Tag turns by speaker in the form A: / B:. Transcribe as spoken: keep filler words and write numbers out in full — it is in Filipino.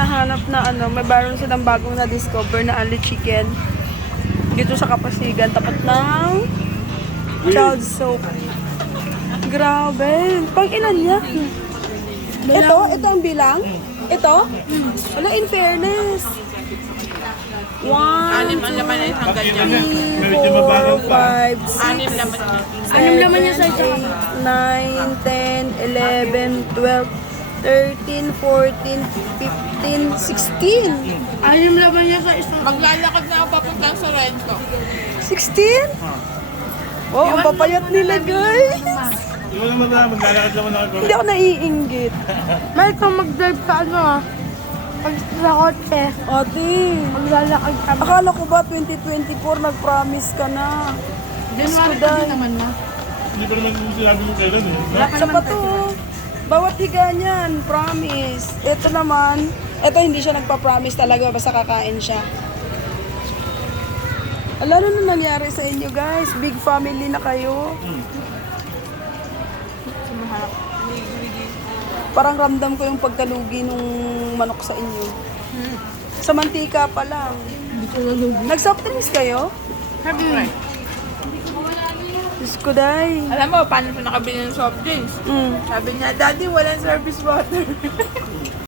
A: hinahanap na ano, may baron silang bagong na-discover na Ali Chicken. Dito sa Kapasigan, tapat ng child soap. Grabe. Pang ilan yan? Ito? Ito ang bilang? Ito? Wala, in fairness. One,
B: Anim ang laman na isang ganyan.
A: three, four, five,
B: Anim
A: six,
B: laman na.
A: Anong laman niya sa eight, nine, ten, eleven, twelve, thirteen, fourteen, fifteen, sixteen.
C: Anim laman niya sa isang...
B: Maglalakad na ako papuntang Sorrento.
A: sixteen? Oh, ang papayat nila, guys.
D: Hindi mo naman na, maglalakad naman ako.
A: Hindi ako naiinggit.
C: May kang mag-drive ka ano ah. Pag sa kotse,
A: Ate,
C: maglalakad ka.
A: akala ko ba twenty twenty-four nag-promise ka na? Diyos ko, Day.
C: naman na.
D: Hindi ko naman kung sinabi mo kailan eh.
A: Sa pato. Bawat higa niyan, promise. Ito naman, ito hindi siya nagpa-promise talaga, basta kakain siya. Ala, ano na nangyari sa inyo, guys? Big family na kayo. Parang ramdam ko yung pagkalugi nung manok sa inyo. Sa mantika pa lang. Nag-soft drinks kayo?
B: Sabi
A: Diyos ko, Day.
B: Alam mo, paano siya nakabili ng soft drinks?
A: Mm.
B: Sabi niya, Daddy, walang service water.